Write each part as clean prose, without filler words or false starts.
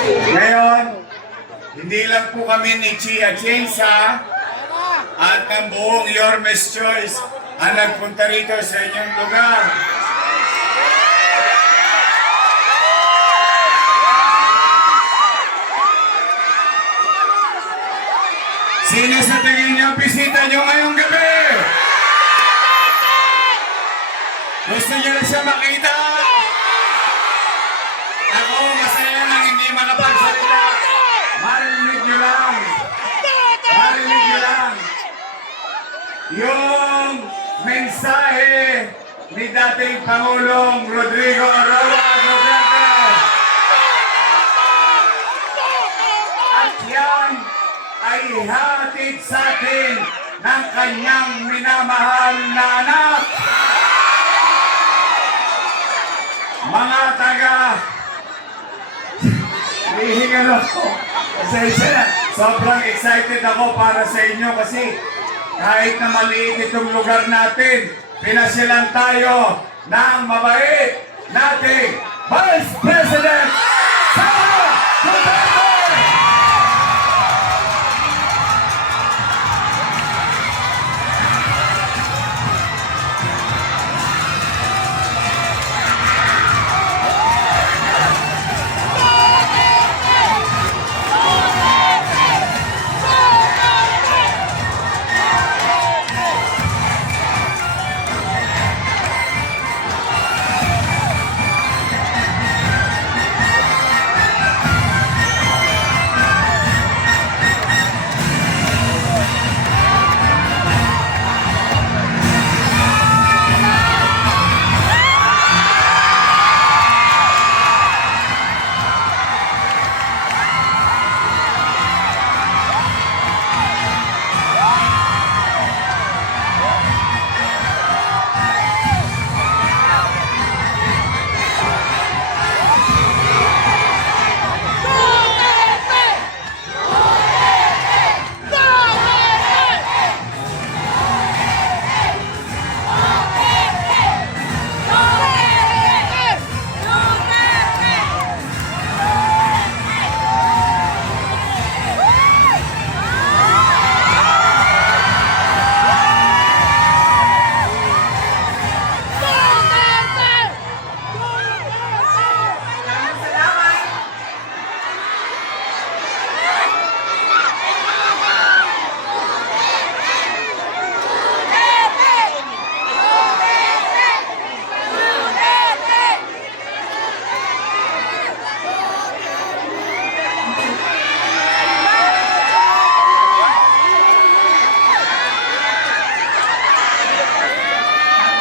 Ngayon, hindi lang po kami ni Chia Chiesa at ng buong Yormes Choice ang nagpunta rito sa inyong lugar. Sino sa tingin niyo bisita niyo ngayong gabi? Gusto niyo na siya makita? Ako, masaya nang hindi makapagsalita. Marinig niyo lang. Marinig niyo lang. Yung mensahe ni dating Pangulong Rodrigo Roa Duterte. At yan ay ihatid sa atin ng kanyang minamahal na anak. Mga taga, hihingan ako. Sobrang excited ako para sa inyo kasi kahit na maliit itong lugar natin, pinasyalan tayo ng mabait nating Vice President Sara Duterte!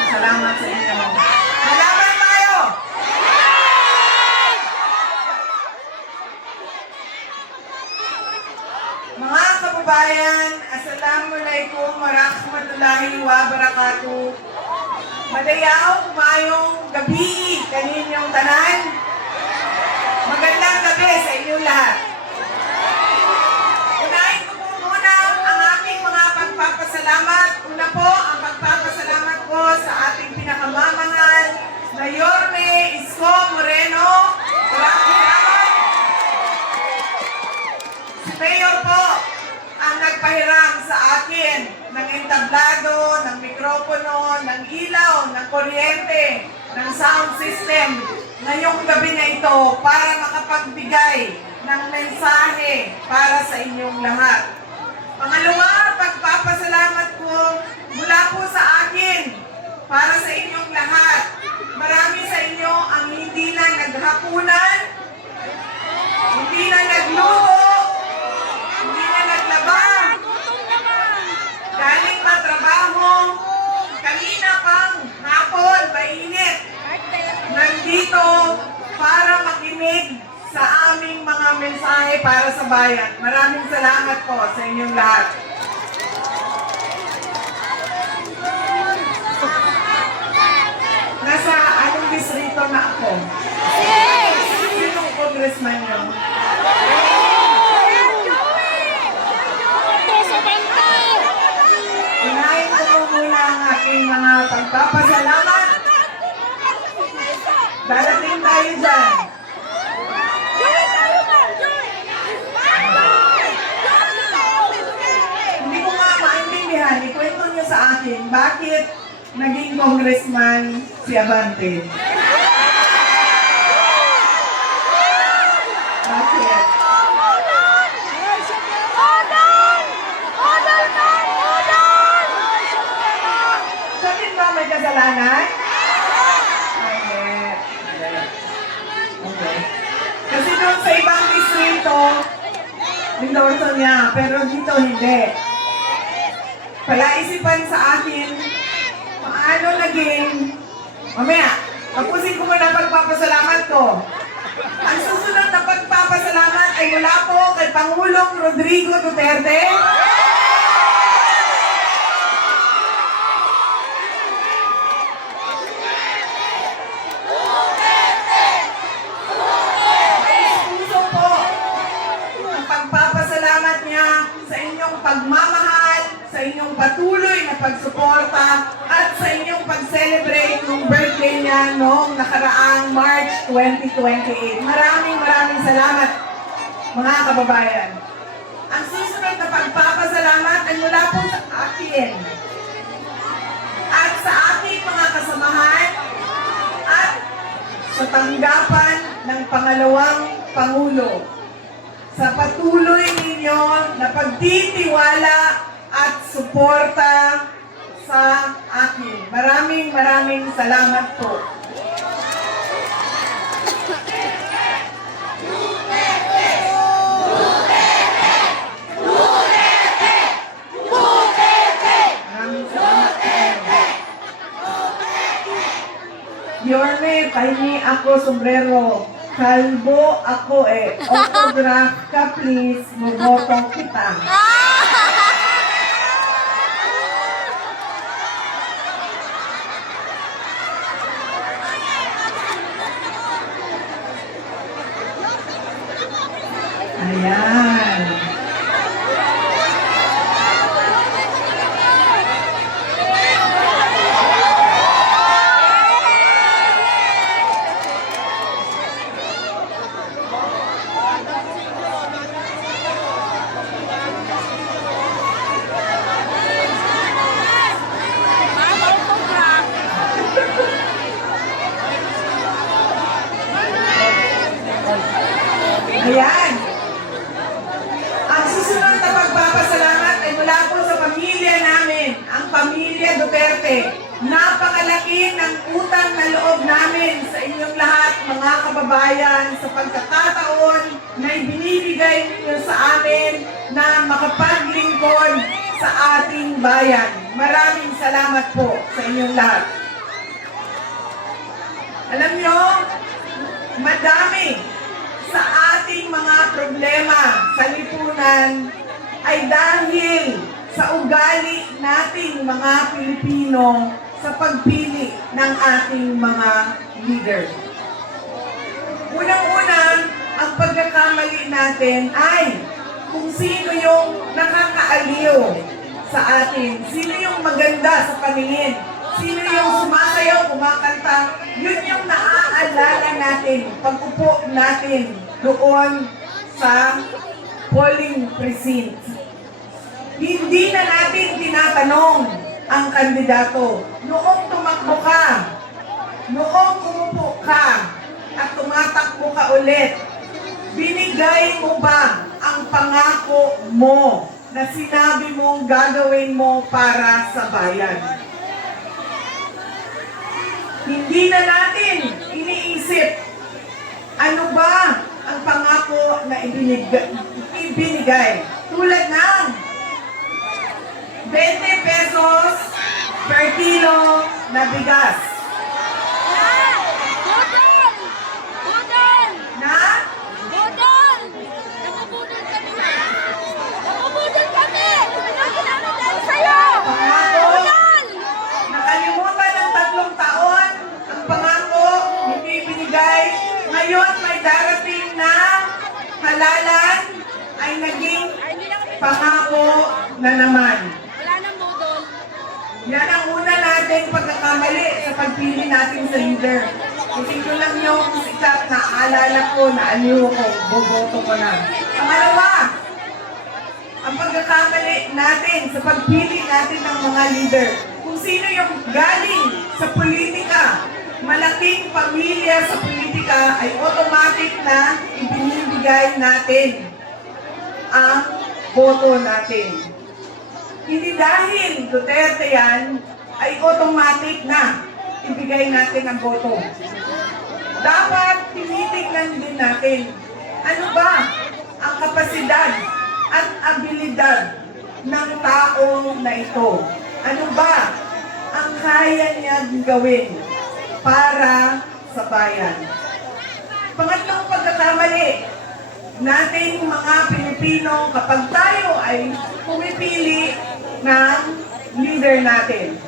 Salamat sa inyo. Salamat tayo! Mga kababayan, Assalamualaikum warahmatullahi wabarakatuh. Madayaw, kumayong gabi, kaninyong tanan. Magandang gabi sa inyo lahat. Unahin ko po muna ang aking mga pagpapasalamat. Una po, ang pagpapasalamat ko sa ating pinakamamahal na Yorme Isko Moreno. Maraming salamat. Si Mayor po ang nagpahiram sa akin ng entablado, ng mikropono, ng ilaw, ng kuryente, ng sound system ngayong gabi na ito para makapagbigay ng mensahe para sa inyong lahat. Pangalawa, pagpapasalamat ko mula po sa akin para sa inyong lahat. Marami sa inyo ang hindi na naghapunan, hindi na nagluto, hindi na naglaba, galing pa trabaho, kanina pang hapon, mainit, nandito para makinig sa aming mga mensahe para sa bayan. Maraming salamat po sa inyong lahat. Nasa anong distrito na ako? Sinong congressman nyo? Unahin ko po muna ang aking mga pagpapasalamat. Darating tayo dyan. kung bakit naging congressman si Abante. Bakit? Siya din ba may kasalanan? Hindi. Okay. Kasi doon sa ibang distrito, endorso niya, pero dito hindi. Palaisipan sa akin, paano naging, mamaya, tapusin ko muna pagpapasalamat ko. Ang susunod na pagpapasalamat ay mula po kay Pangulong Rodrigo Duterte. Puso po ang pagpapasalamat niya sa inyong pagmamahal, sa inyong patuloy na pagsuporta, at sa inyong pag-celebrate ng birthday niya noong nakaraang March 2028. Maraming salamat, mga kababayan. Ang susunod na pagpapasalamat ay mula po sa akin at sa aking mga kasamahan at sa tanggapan ng pangalawang Pangulo sa patuloy ninyo na pagtitiwala at suporta sa akin. Maraming salamat po. Maraming salamat po. Yorme, pahingi ako sombrero. Kalbo ako eh. Autograph ka please. Maboto kita. Ayan. Ayan. Ang susunod na pagpapasalamat ay mula po sa pamilya namin, ang pamilya Duterte. Napakalaki ng utang na loob namin sa inyong lahat, mga kababayan, sa pagkakataon na ibinibigay ninyo sa amin na makapaglingkod sa ating bayan. Maraming salamat po sa inyong lahat. Alam nyo, madami sa ating mga problema sa lipunan ay dahil sa ugali nating mga Pilipino sa pagpili ng ating mga leader. Unang-una, ang pagkakamali natin ay kung sino yung nakakaaliw sa atin, sino yung maganda sa paningin, sino yung sumasayaw, kumakanta, yun yung naaalala natin pag-upo natin doon sa polling precinct. Hindi na natin tinatanong ang kandidato. Noong tumakbo ka, noong umupo ka, at tumatakbo ka ulit, binigay mo ba ang pangako mo na sinabi mong gagawin mo para sa bayan? Hindi na natin iniisip ano ba ang pangako na ibinigay. Tulad ng 20 pesos per kilo na bigas. Na? Budol! Nakabudol kami na! Nakabudol kami! Ano ginamit namin sa'yo? Pangako, Budol! nakalimutan ng 3 taon ang pangako, hindi binigay. Ngayon may darating na halalan ay naging Ay, hindi na kami pangako na naman. wala nang budol. Yan ang una nating pagkakamali sa pagpili natin sa leader. Kasi ko lang yung sikat na aalala ko na aliw ko, boboto ko na. Pangalawa, ang pagkakamali natin sa pagpili natin ng mga leader. Kung sino yung galing sa politika, malaking pamilya sa politika, ay automatic na ibinibigay natin ang boto natin. Hindi dahil Duterte yan, ay automatic na ibigay natin ang boto. Dapat tinitingnan din natin, ano ba ang kapasidad at abilidad ng taong na ito? Ano ba ang kaya niyang gawin para sa bayan? Pangatlong pagkakamali nating mga Pilipino kapag tayo ay pumipili ng leader natin.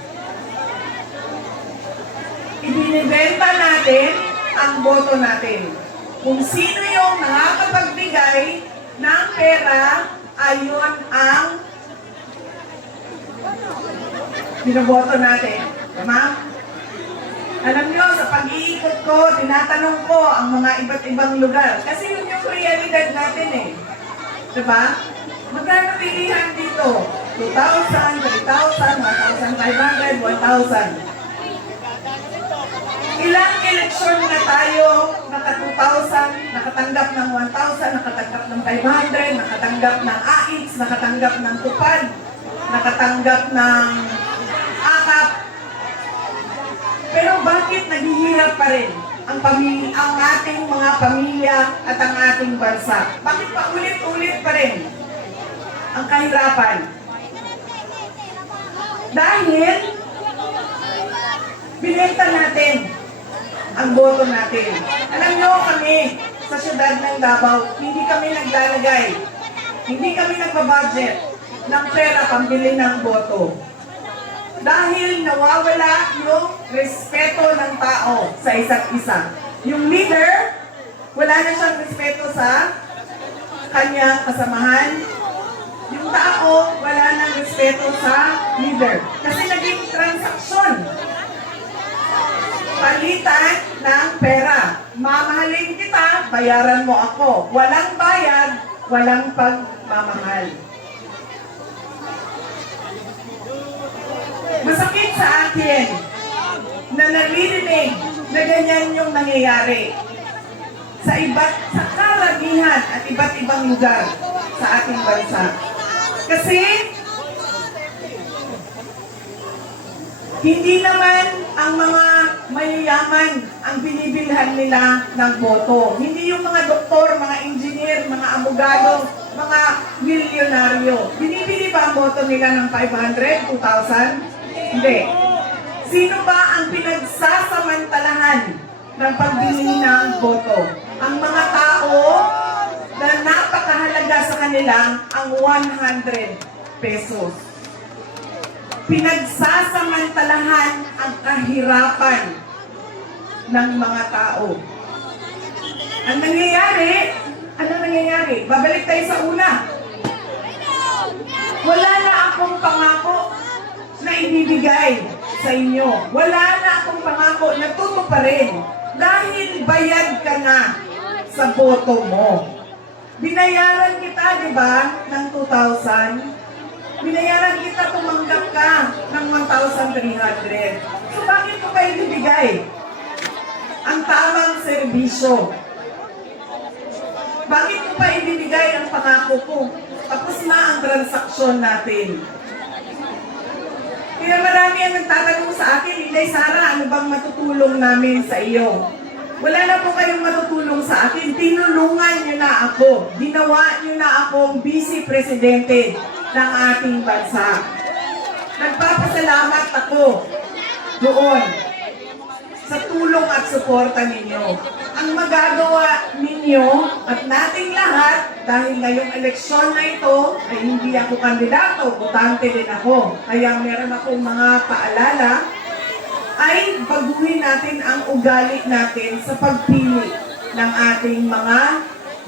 Ibinibenta natin ang boto natin. Kung sino yung nakakapagbigay ng pera, ayon ang binoboto natin. Tama? Alam nyo, sa pag-iikot ko, tinatanong ko ang mga iba't ibang lugar. Kasi yun yung realidad natin eh. Diba? Magkano pilihan dito? 2,000, 3,000, 1,500, 1,000. Ilang eleksyon na tayo, naka-2,000, nakatanggap ng 1,000, nakatanggap ng 500, nakatanggap ng AIX, nakatanggap ng tupad, nakatanggap ng akap. Pero bakit naghihirap pa rin ang ating mga pamilya at ang ating bansa? Bakit pa ulit-ulit pa rin ang kahirapan? Dahil binenta natin ang boto natin. Alam nyo kami, sa syudad ng Davao, hindi kami naglalagay, hindi kami nagbabudget ng pera pambili ng boto. Dahil nawawala yung respeto ng tao sa isa't isa. Yung leader, wala na siyang respeto sa kanyang kasamahan. Yung tao, wala nang respeto sa leader. Kasi naging transaksyon. Palitan ng pera. Mamahalin kita, bayaran mo ako. Walang bayad, walang pagmamahal. Masakit sa akin na naririnig na ganyan yung nangyayari sa karamihan at iba't ibang lugar sa ating bansa. Kasi hindi naman ang mga mayayaman ang binibilhan nila ng boto. Hindi yung mga doktor, mga engineer, mga abogado, mga milyonaryo. Binibili ba ang boto nila ng 500, 2,000? Hindi. Sino ba ang pinagsasamantalahan ng pagbili ng boto? Ang mga tao na napakahalaga sa kanila ang 100 pesos. Pinagsasamantalahan ang kahirapan ng mga tao. Ang nangyayari, ano nangyayari? Babalik tayo sa una. Wala na akong pangako na ibibigay sa inyo. Wala na akong pangako na tutuparin dahil bayad ka na sa boto mo. Binayaran kita, di ba, ng 2,000? Binayaran kita, tumanggap ka ng 1,300. So bakit ko pa ibibigay ang tamang serbisyo? Bakit ko pa ibibigay ang pangako ko? Tapos na ang transaksyon natin. Kaya marami ang nagtatanong sa akin, Inday Sara, ano bang matutulong namin sa iyo? Wala na po kayong matutulong sa akin. Tinulungan niyo na ako. Ginawa niyo na akong vice presidente ng ating bansa. Nagpapasalamat ako doon sa tulong at suporta ninyo. Ang magagawa ninyo at nating lahat, dahil ngayong eleksyon na ito, ay hindi ako kandidato, butante din ako. Kaya meron akong mga paalala, ay baguhin natin ang ugali natin sa pagpili ng ating mga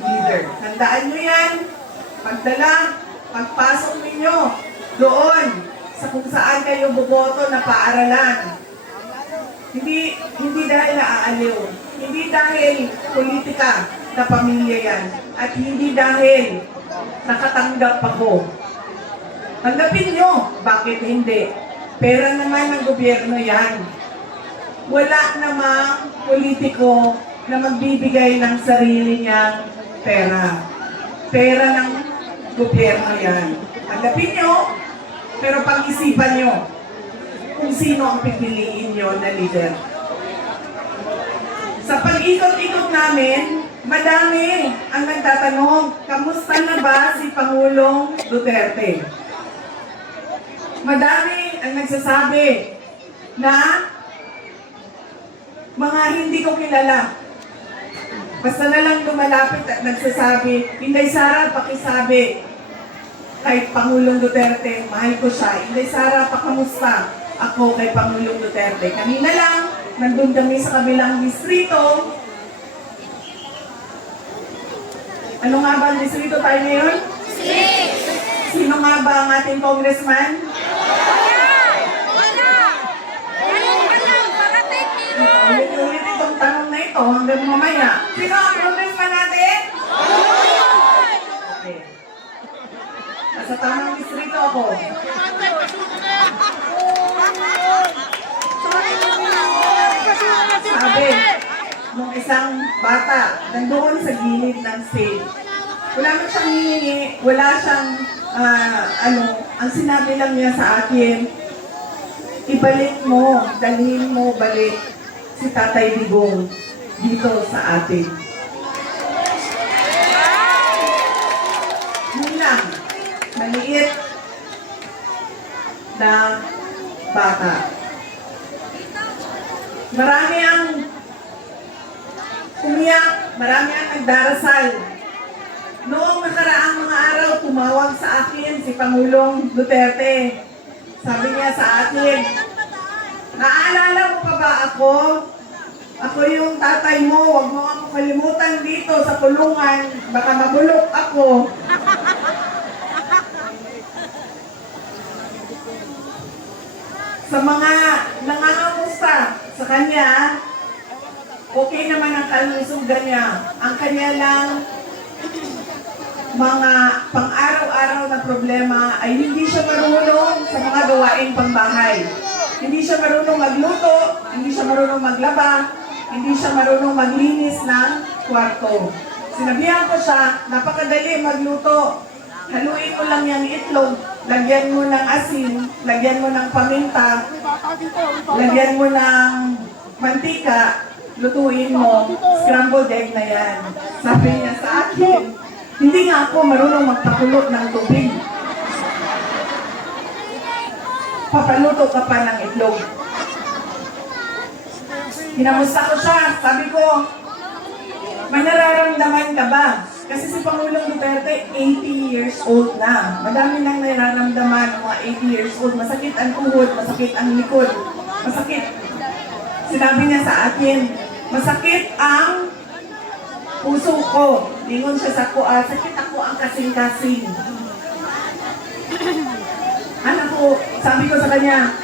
leader. Tandaan nyo yan, pagdala, pagpasok ninyo doon sa kung saan kayo boboto na paaralan. Hindi dahil naaaliw, hindi dahil politika na pamilya yan, at hindi dahil nakatanggap ako. Tanggapin nyo, bakit hindi? Pera naman ng gobyerno yan. Wala namang politiko na magbibigay ng sarili niyang pera. Pera ng gobyerno yan. Tanggapin nyo, pero pag-isipan nyo kung sino ang pipiliin nyo na leader. Sa pag-ikot-ikot namin, madami ang nagtatanong, kamusta na ba si Pangulong Duterte? Madami ang nagsasabi na mga hindi ko kilala. Basta na lang lumalapit at nagsasabi, Inday Sara, pakisabi kay Pangulong Duterte, mahal ko siya. Inday Sara, pakamusta ako kay Pangulong Duterte? Kanina lang, nandun kami sa kabilang distrito. Ano nga ba ang distrito tayo ngayon? Sino nga ba ang ating congressman? Ulit-ulit itong tanong na ito hanggang mamaya. Sino ang congressman natin? Okay. Nasa tamang distrito ako. Sabi, nung isang bata, nandoon sa gilid ng stage. Wala man siyang hihingi, wala siyang, ang sinabi lang niya sa akin, ibalik mo, dalhin mo balik si Tatay Digong dito sa atin. Yun lang, maliit na bata. Marami ang umiyak, marami ang nagdarasal. Noong nakaraang mga araw, tumawag sa akin si Pangulong Duterte. Sabi niya sa akin, naalala mo pa ba ako? Ako yung tatay mo, huwag mo ako kalimutan dito sa kulungan, baka mabulok ako. Sa mga nangangamusta sa kanya, okay naman ang kalusugan niya. Ang kanya lang mga pang-araw-araw na problema ay hindi siya marunong sa mga gawaing pangbahay. Hindi siya marunong magluto, hindi siya marunong maglaba, hindi siya marunong maglinis ng kwarto. Sinabihan ko siya, napakadali magluto. Haluin mo lang yung itlog, lagyan mo ng asin, lagyan mo ng paminta, lagyan mo ng mantika, lutuin mo, scrambled egg na yan. Sabi niya sa akin, hindi nga ako marunong magpakulo ng tubig. Papaluto ka pa ng itlog. Kinamusta ko siya, sabi ko, may nararamdaman ka ba? Kasi si Pangulong Duterte, 80 years old na. Madami nang nararamdaman ng mga 80 years old. Masakit ang tuhod, masakit ang likod, masakit. Sinabi niya sa akin, masakit ang puso ko. Lingon siya sa ko, sakit ako ang kasing-kasing. Anak ko, sabi ko sa kanya,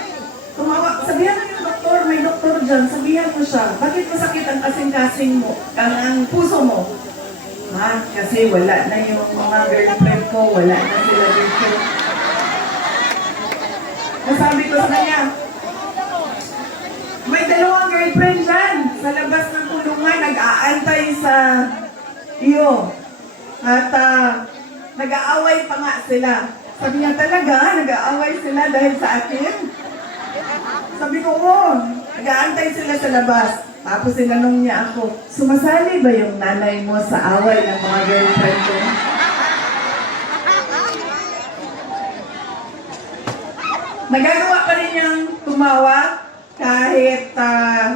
tumawag, sabihan mo yung doktor, may doktor dyan, sabihan mo siya, bakit masakit ang kasing-kasing mo, ang puso mo? Ma, kasi wala na yung mga girlfriend ko, wala na sila dito. Nasabi ko sa kanya, may dalawang girlfriend dyan, sa labas ng kulungan, nag-aantay sa iyo. At nag-aaway pa nga sila. Sabi niya talaga, nag-aaway sila dahil sa akin. Sabi ko, nag-aantay sila sa labas. Tapos sinanong niya ako, sumasali ba yung nanay mo sa away ng mga girlfriend ko? Nagagawa pa rin niyang tumawa kahit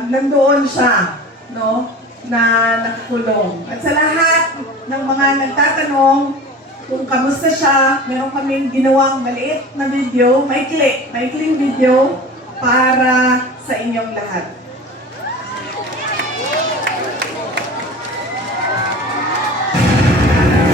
nandoon siya, no, na nakakulong. At sa lahat ng mga nagtatanong kung kamusta siya, meron kaming ginawang maliit na video, maikling video para sa inyong lahat.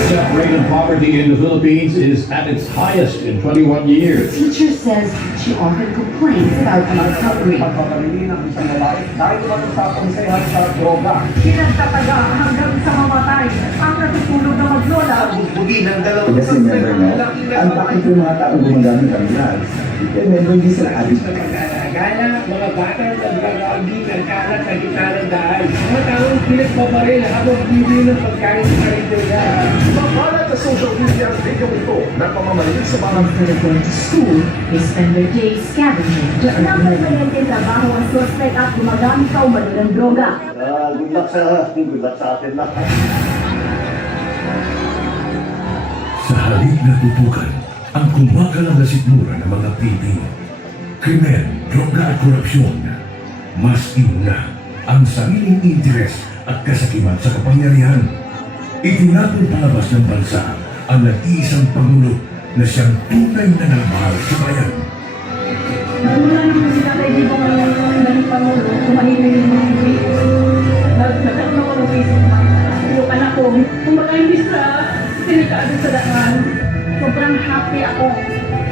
The rate of poverty in the Philippines is at its highest in 21 years. Teacher says she often complains about being hungry. Pagpapalili ng isang lalaki dahil naman sa pagsayahan sa droga. Pinagtataga hanggang sa mamatay ang natutulog na maglola bugbugin ng dalawang Kasi never know, ang bakit yung mga taong gumagamit ng drugs, eh, never hindi sila addict. Gala, mga bata nagkakaagi, nagkalat, nagkikalat dahil mga taong pinagpabaril habang bibili ng pagkain sa karinderya. Mapalat sa social media ang video ito na pamamalit sa mga Instead of going to school, they spend their days scavenging to earn money. trabaho ang suspect at gumagamit sa umalang droga. good luck sa atin lahat. Sa halip na tutukan ang kumakalang na sikmura ng mga Pilipino, krimen, droga at korupsyon, mas inuna ang sariling interes at kasakiman sa kapangyarihan. Itinatong palabas ng bansa ang nag-iisang Pangulo na siyang tunay na nagmahal sa bayan. Nagulan naman si Tatay Dibo ngayon ng Pangulo, kumahinay yung mga video. Nagkakaroon ako ng Facebook yung anak ko. Kumbaga hindi sa sinikado sa daan. Sobrang happy ako.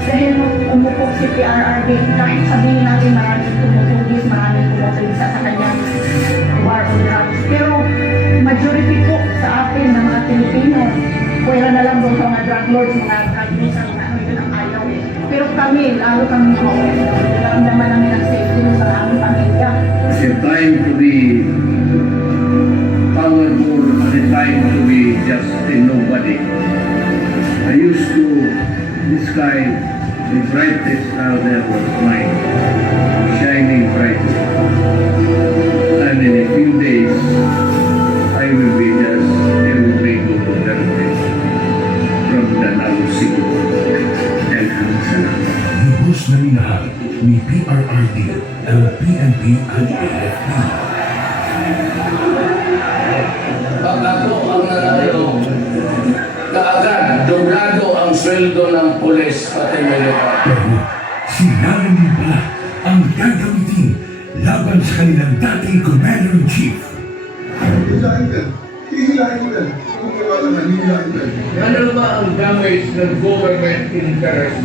Dahil nung umupo si PRRD, kahit sabihin natin maraming tumutugis, maraming tumutugisa sa kanyang war on drugs. Pero majority po sa atin ng mga Pilipino, pwera na lang doon sa mga drug lords, mga drug dealers, mga ano yun ang ayaw eh. Pero kami, lalo kami po, naramdaman namin ang safety sa aming pamilya. It's a time to be powerful and a time to be just a nobody. I used to describe the brightest star there was mine, shining brightly. And in a few days, I will be just a Rubigo Duterte from Danao City. Daghang salamat. Lubos na minahal ni PRRD ang PNP at AFP. Pag ako ang nanalo, kaagad, doblado ang sweldo ng pulis pati militar. Pero sila rin pala ang gagamitin laban sa kanilang dating Commander-in-Chief. Ano ba ang damage ng government interest?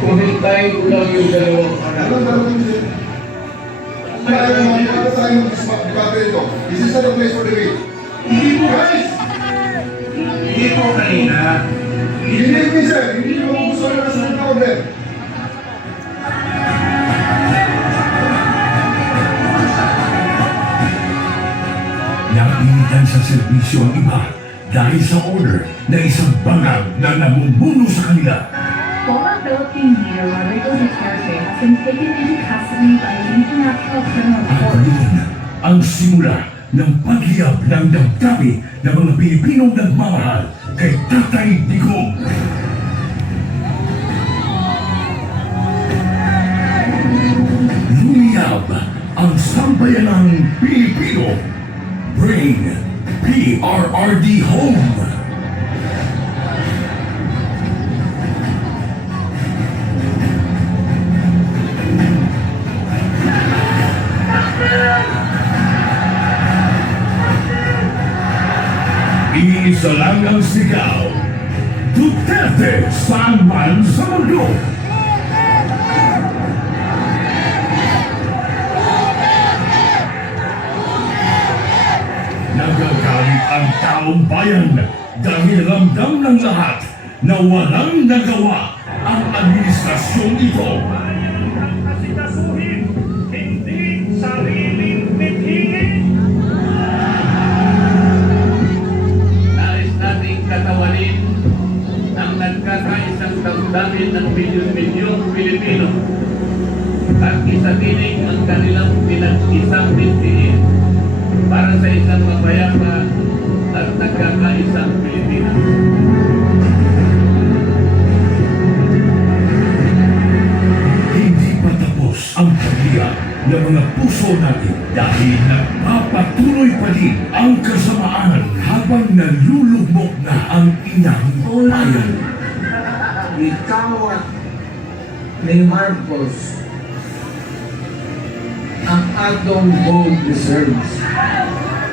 Kung hintayin ko lang yung dalawang anak. This is not a place for debate. Hindi po guys! Hindi po kanina. Hindi mo sir, hindi mo gusto na sa problem. Napilitan sa serbisyo ang iba dahil sa order na isang bangag na namumuno sa kanila. Former Philippine leader Rodrigo Duterte has been taken into custody by the International Criminal At Court. yun ang simula ng paghiyab ng damdamin ng mga Pilipinong nagmamahal kay Tatay Digong. Lumiyab ang sambayanang Pilipino. Bring PRRD home. Iisa lang ang sigaw. Duterte saan man sa mundo. Nagagalit ang taong bayan dahil ramdam ng lahat na walang nagawa ang administrasyong ito. Asikasuhin, hindi sariling mithiin. Nais nating katawanin ang nagkakaisang damdamin ng milyon-milyong Pilipino at isatinig ang kanilang pinag-isang mithiin para sa isang mapayapa at nagkakaisang Pilipinas. Hindi pa tapos ang pagliya ng mga puso natin dahil nagpapatuloy pa din ang kasamaan habang nalulugmok na ang inang bayan. Ikaw at ni Marcos ang atong vote deserves.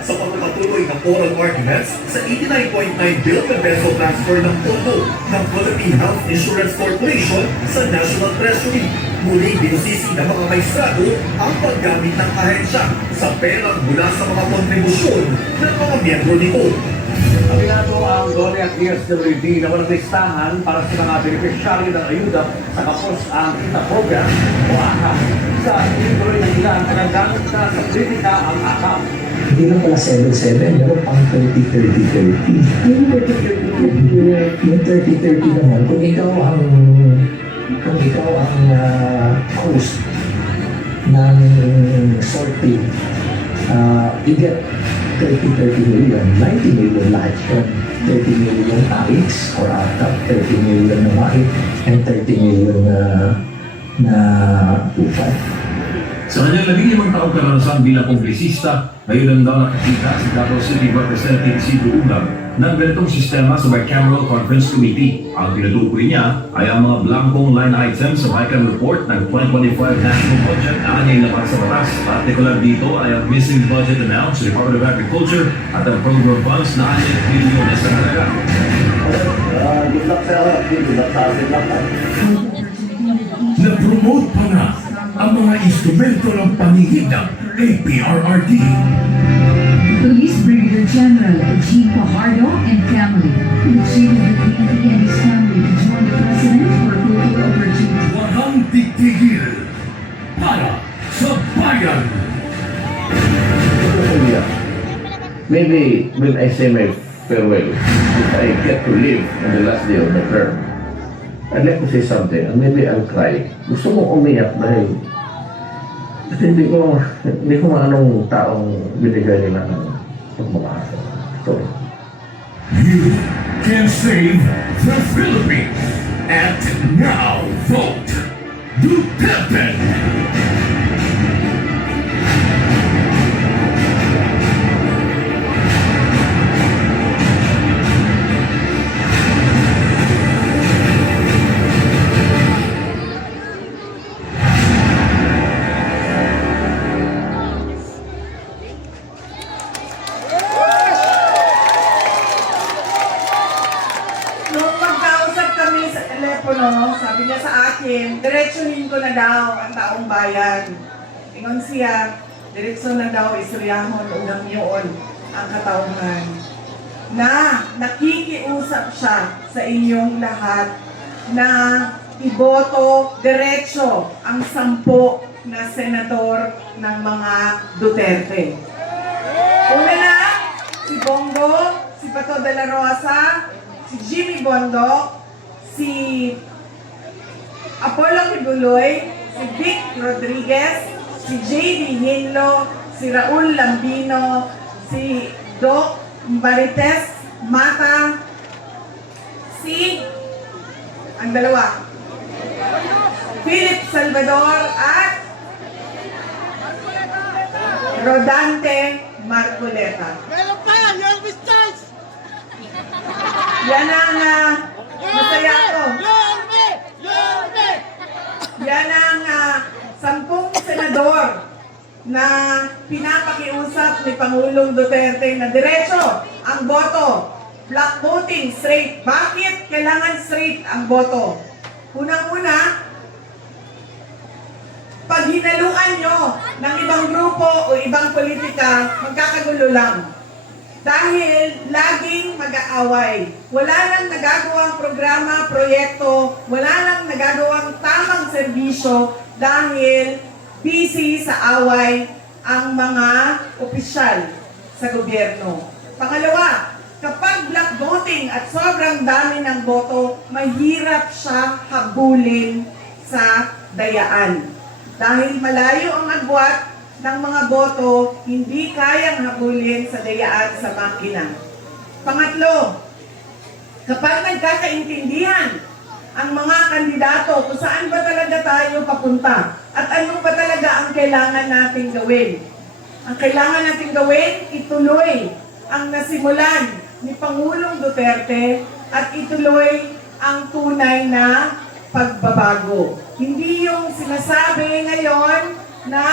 Sa pagpapatuloy ng oral arguments sa 89.9 billion peso transfer ng pondo ng Philippine Health Insurance Corporation sa National Treasury. Muling binusisi ng mga maestrado ang paggamit ng ahensya sa perang mula sa mga kontribusyon ng mga miyembro nito. Aminado ang at DSWD na walang listahan para sa mga beneficiary ng ayuda sa kapos ang kita program o AKAP. Sa tuloy ng ilan talagang sa politika ang AKAP. Hindi lang pala 7-7, meron pang 30-30-30. Yung 30-30 naman, kung ikaw ang host ng sorting, you get 30 million, 90 million lahat yun. 30 million AX or ATAP, 30 million na MAIT, and 30 million na UFAD. Sa kanyang 15 taong karanasan bilang kongresista, ngayon lang daw nakakita si Davao City Representative Isidro Ulam ng ganitong sistema sa Bicameral Conference Committee. Ang tinutukoy niya ay ang mga blankong line items sa Bicam Report ng 2025 National Budget na kanyang labas sa batas. Partikular dito ay ang missing budget amount sa Department of Agriculture at ang program funds na 1 billion sa halaga. Good luck sa good luck sa atin lahat. Na-promote pa nga ang mga instrumento ng paningin ng APRRD. Police Brigadier General G. Fajardo and family, the chief of the PNP and his family, to join the president for photo opportunity. Walang titigil para sa bayan. Maybe when I say my farewell, if I get to live on the last day of the term, I'd like to say something, and maybe I'll cry. Gusto mong umiyak dahil hindi ko anong taong binigay nila ng pagmamahal. Sorry. You can save the Philippines. And now vote Duterte. Nung magkausap kami sa telepono, sabi niya sa akin, diretsuhin ko na daw ang taong bayan. Ingon siya, diretso na daw isuriyahon unang yun ang katauhan. Na nakikiusap siya sa inyong lahat na iboto diretso ang 10 na senador ng mga Duterte. Una na, si Bongo, si Pato de la Rosa, si Jimmy Bondo, si Apollo Kibuloy, si Vic Rodriguez, si J.D. Hinlo, si Raul Lambino, si Doc Marites Mata, si ang dalawa, Philip Salvador at Rodante Marcoleta. Meron pa yan, your choice! Yan ang masaya ko. Yan ang 10 senador na pinapakiusap ni Pangulong Duterte na diretso ang boto. Black voting, straight. Bakit kailangan straight ang boto? Unang-una, pag hinaluan nyo ng ibang grupo o ibang politika, magkakagulo lang. Dahil laging mag-aaway. Wala nang nagagawang programa, proyekto, wala nang nagagawang tamang serbisyo dahil busy sa away ang mga opisyal sa gobyerno. Pangalawa, kapag black voting at sobrang dami ng boto, mahirap siya habulin sa dayaan. Dahil malayo ang agwat ng mga boto, hindi kayang habulin sa dayaan sa makina. Pangatlo, kapag nagkakaintindihan ang mga kandidato kung saan ba talaga tayo papunta at ano ba talaga ang kailangan nating gawin. Ang kailangan nating gawin, ituloy ang nasimulan ni Pangulong Duterte at ituloy ang tunay na pagbabago. Hindi yung sinasabi ngayon na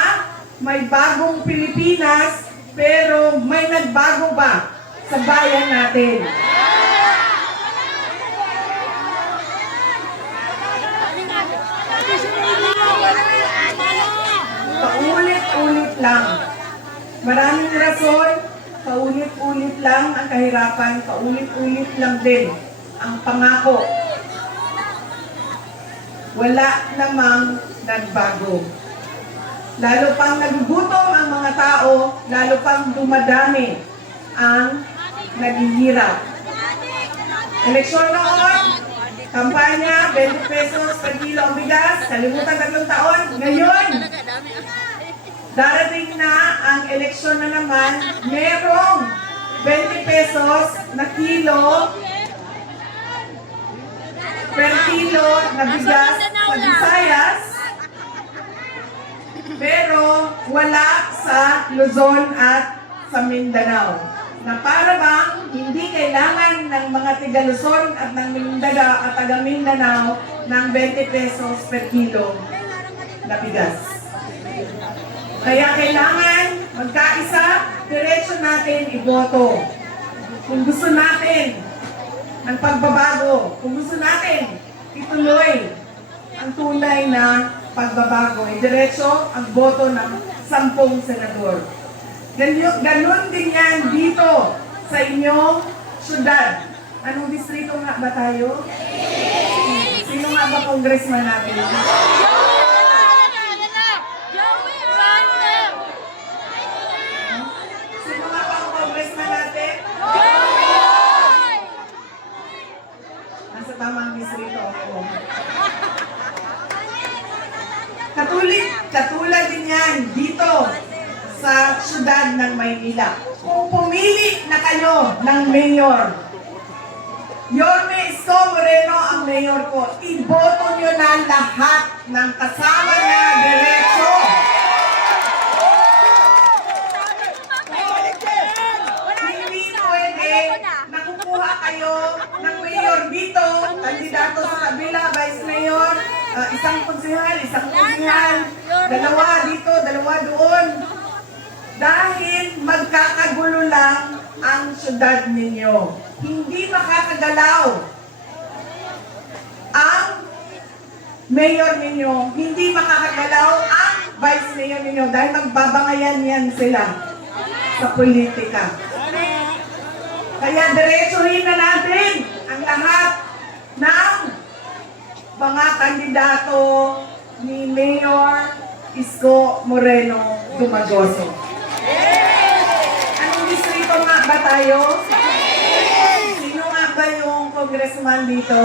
may bagong Pilipinas, pero may nagbago ba sa bayan natin? Paulit-ulit lang. Maraming rason, paulit-ulit lang ang kahirapan, paulit-ulit lang din ang pangako. Wala namang nagbago. Lalo pang nagugutom ang mga tao, lalo pang dumadami ang naghihirap. Eleksyon noon, kampanya, 20 pesos per kilo ang bigas, kalimutan 3 taon. Ngayon, darating na ang eleksyon na naman, merong 20 pesos na kilo per kilo na bigas sa Visayas, pero wala sa Luzon at sa Mindanao. Na para bang hindi kailangan ng mga tiga Luzon at ng Mindanao at taga Mindanao ng 20 pesos per kilo na bigas. Kaya kailangan magkaisa, diretso natin iboto. Kung gusto natin ng pagbabago, kung gusto natin ituloy ang tunay na pagbabago, diretso ang boto ng 10 senador. Ganon din yan dito sa inyong syudad. Anong distrito nga ba tayo? Sino nga ba congressman natin? Sino nga ba ang congressman natin? Nasa tamang distrito ako. Katulad din yan dito sa syudad ng Maynila. Kung pumili na kayo ng mayor, Yorme Isko Moreno ang mayor ko, iboto nyo na lahat ng kasama na diretso. Hindi pwede nakukuha kayo ng mayor dito, kandidato sa kabila, vice mayor, isang konsehal, dalawa dito, dalawa doon. Dahil magkakagulo lang ang syudad ninyo. Hindi makakagalaw ang mayor ninyo. Hindi makakagalaw ang vice mayor ninyo dahil magbabangayan yan sila sa politika. Kaya diretsuhin na natin ang lahat ng mga kandidato ni Mayor Isko Moreno Dumagoso. Anong distrito nga ba tayo? Sino nga ba yung congressman dito?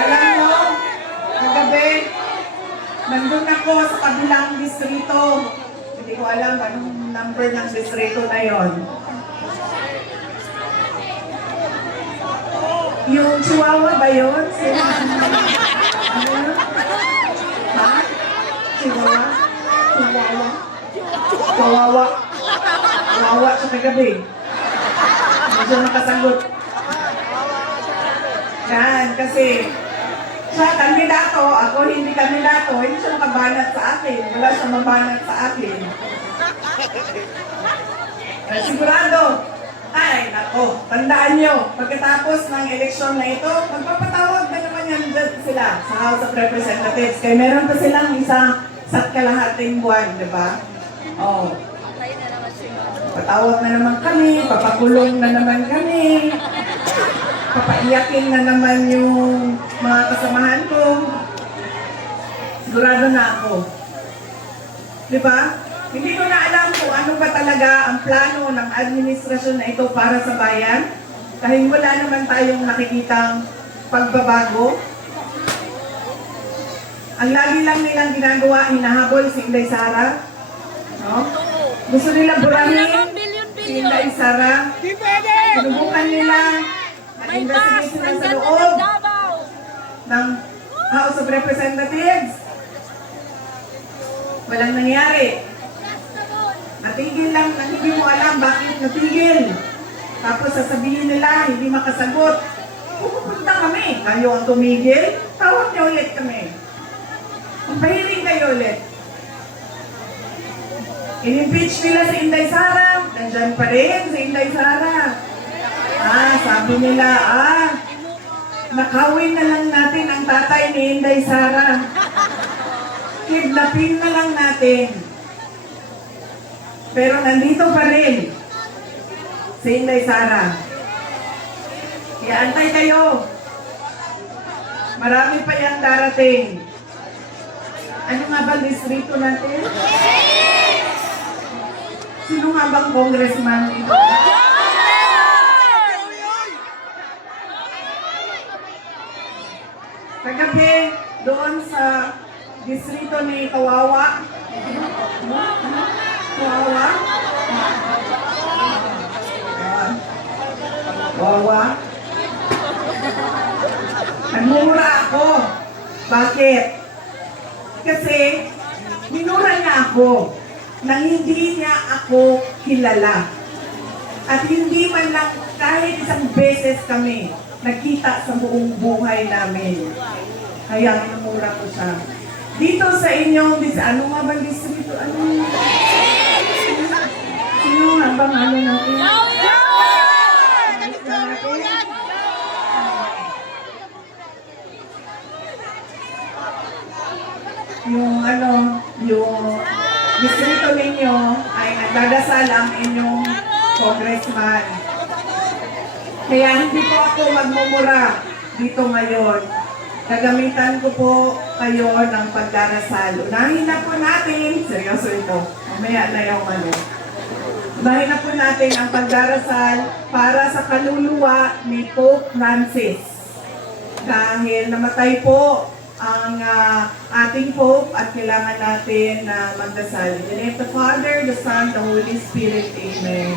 Alam mo, kagabi, nandun ako sa kabilang distrito. Hindi ko alam anong number ng distrito na yon. Yung Chihuahua ba yun? Ano yun? Ha? Chihuahua? Chihuahua? Chihuahua? Chihuahua sa kagabi. Medyo nakasagot. Yan, kasi siya kandidato, ako hindi kandidato, hindi siya makabanat sa akin. Wala siyang mabanat sa akin. Sigurado, ay, nako, tandaan nyo, pagkatapos ng eleksyon na ito, magpapatawag na naman yan dyan sila sa House of Representatives. Kaya meron pa silang isang sa kalahating buwan, di ba? Oh. Patawag na naman kami, papakulong na naman kami, papaiyakin na naman yung mga kasamahan ko. Sigurado na ako. Di ba? Hindi ko na alam kung ano ba talaga ang plano ng administrasyon na ito para sa bayan. Dahil wala naman tayong nakikitang pagbabago. Ang lagi lang nilang ginagawa, hinahabol si Inday Sara. No? Gusto nila burahin si Inday Sara. Sinubukan nila ang investigation sa loob ng House of Representatives. Walang nangyari. Natigil lang, hindi mo alam bakit natigil. Tapos sasabihin nila, hindi makasagot. Pupunta kami. Kayo ang tumigil, tawag niyo ulit kami. Pahiling kayo ulit. In-impeach nila si Inday Sara. Nandyan pa rin si Inday Sara. Sabi nila, Nakawin na lang natin ang tatay ni Inday Sara. Kidnapin na lang natin. Pero nandito pa rin si Inday Sara. Kaya antay kayo. Marami pa yang darating. Ano nga ba distrito natin? Sino nga bang congressman ito? Kagabi, doon sa distrito ni Kawawa. Kawawa? Kawawa? Nagmumura ako. Bakit? Kasi, minura niya ako nang hindi niya ako kilala. At hindi man lang kahit isang beses kami nagkita sa buong buhay namin. Kaya minumura ko siya. Dito sa inyong, ano nga ba distrito? Ano? Sino nga bang ano natin? Yung distrito ninyo ay nagdadasal ang inyong congressman. Kaya hindi po ako magmumura dito ngayon. Gagamitan ko po kayo ng pagdarasal. Unahin na po natin, seryoso ito, mamaya na yung ano. Unahin na po natin ang pagdarasal para sa kaluluwa ni Pope Francis. Dahil namatay po ang ating Pope at kailangan natin na magdasal. In the name of the Father, the Son, the Holy Spirit. Amen.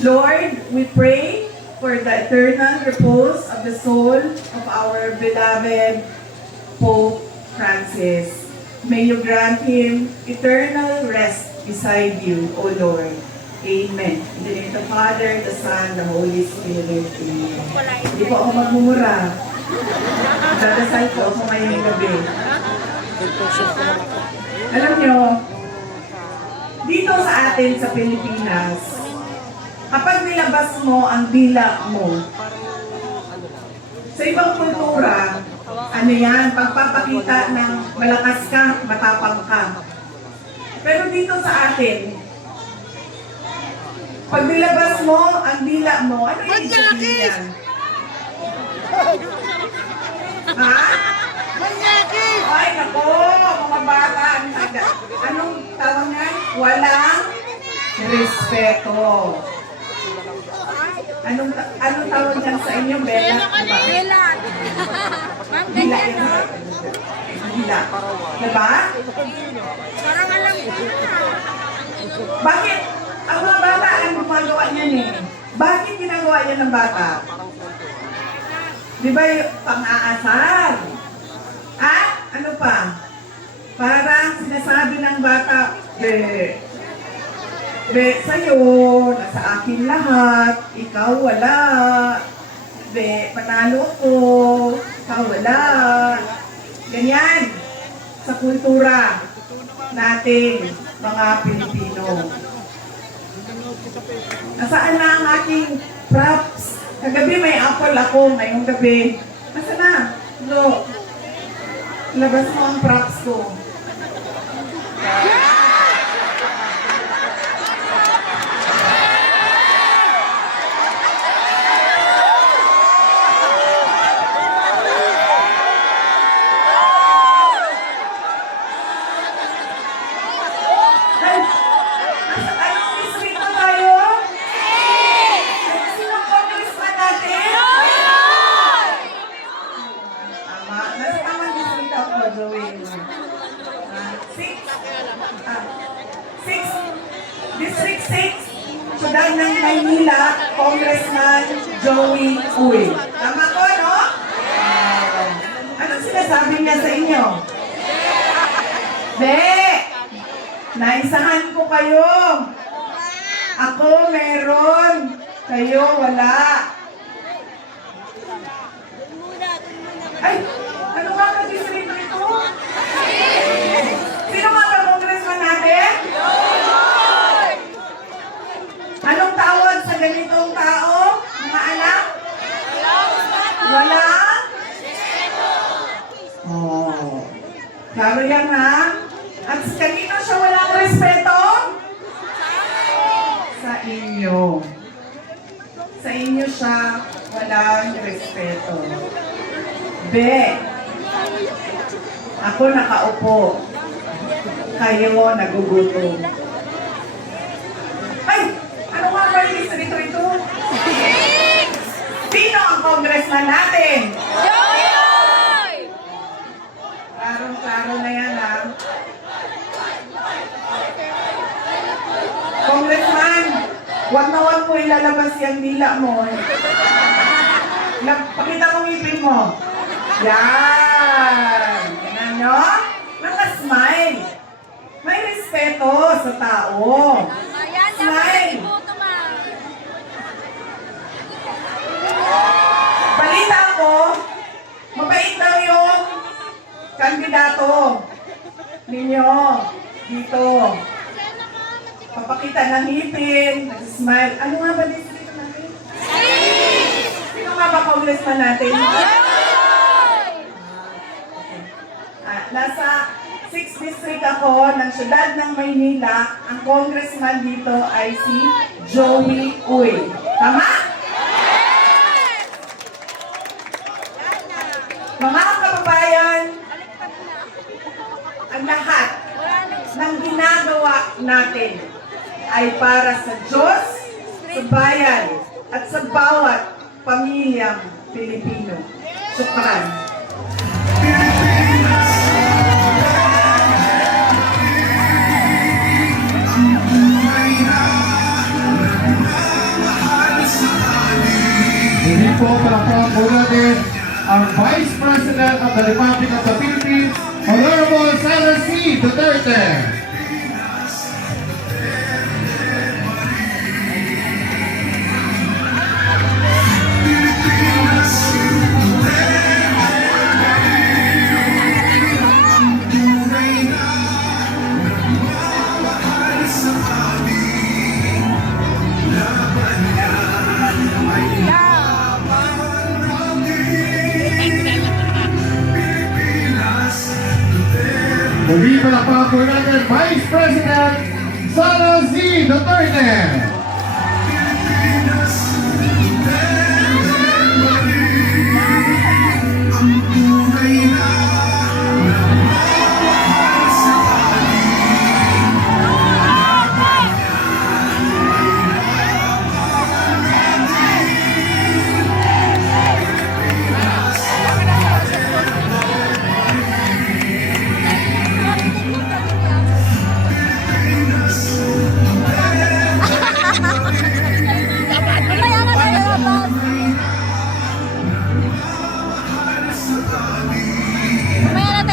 Lord, we pray for the eternal repose of the soul of our beloved Pope Francis. May you grant him eternal rest beside you, O Lord. Amen. In the name of the Father, the Son, the Holy Spirit. Amen. Hindi po ako magmumura. Dadasal ko ako ngayong gabi. Alam nyo, dito sa atin sa Pilipinas, kapag nilabas mo ang dila mo, sa ibang kultura, ano yan, pagpapakita ng malakas ka, matapang ka. Pero dito sa atin, pag nilabas mo ang dila mo, ano yung sabihin yan? Ha? Ay, nako, mga bata, anong tawag nga? Walang respeto. Anong tawag niyan sa inyo, Bella? Bella. Ma'am, Dila ganyan, yun. no? Dila. Diba? Parang alam ko na. Bakit? Ang mga bata, ang gumagawa niyan eh. Bakit ginagawa niya ng bata? Di ba yung pang-aasar? Ha? Ano pa? Parang sinasabi ng bata, sa'yo, nasa akin lahat, ikaw wala. Panalo ko, ikaw wala. Ganyan, sa kultura natin, mga Pilipino. Nasaan na ang aking props? Kagabi may apple ako, ngayong gabi. Nasaan na? Lo, labas mo ang props ko. District 6, Sudan ng Maynila, Congressman Joey Uy. Tama ko, no? Anong sinasabi niya sa inyo? Naisahan ko kayo. Ako meron. Kayo wala. Ay, ano nga ka distrito ito? Sino nga ba congressman natin? Anong tawag sa ganitong tao, mga anak? Wala. Oh. Klaro yan ha? At kanino siya walang respeto? Sa inyo. Sa inyo siya walang respeto. Be, ako nakaupo. Kayo nagugutom. Ay! Ano nga ba yung isa dito ito? Sino ang congressman natin? Klaro na yan ha. Congressman, wag na wag mo ilalabas yung dila mo. Pakita mo ngipin mo. Yan. Yan nyo? Naka-smile. May respeto sa tao. Smile. Balita ko, mabait daw yung kandidato ninyo dito. Papakita ng ngipin, nag-smile. Ano nga ba dito natin? Sino nga ba congressman natin? Nasa 6th district ako ng siyudad ng Maynila. Ang congressman dito ay si Joey Uy. Tama? Mga kababayan, ang lahat ng ginagawa natin ay para sa Diyos, sa bayan, at sa bawat pamilyang Pilipino. Shukran. Hindi po palakpak po natin ang Vice President of the Republic of the Philippines, Honorable Sara C. Duterte. Muli palakpak po natin Vice President Sara C. Duterte.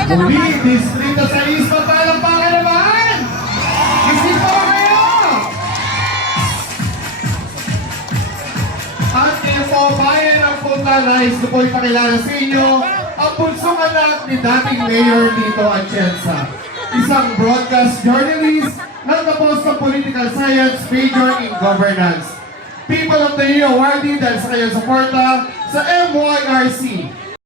Muli, Distrito 6, magpalampakan naman! Isipa mo kayo! At kayo po, bayan ang punta, nais ko po ipakilala sa inyo ang punsong anak ni dating Mayor Tito Atienza. Isang broadcast journalist, nagtapos ng Political Science major in Governance. People of the Year awardee dahil sa kanyang suporta sa MYRC.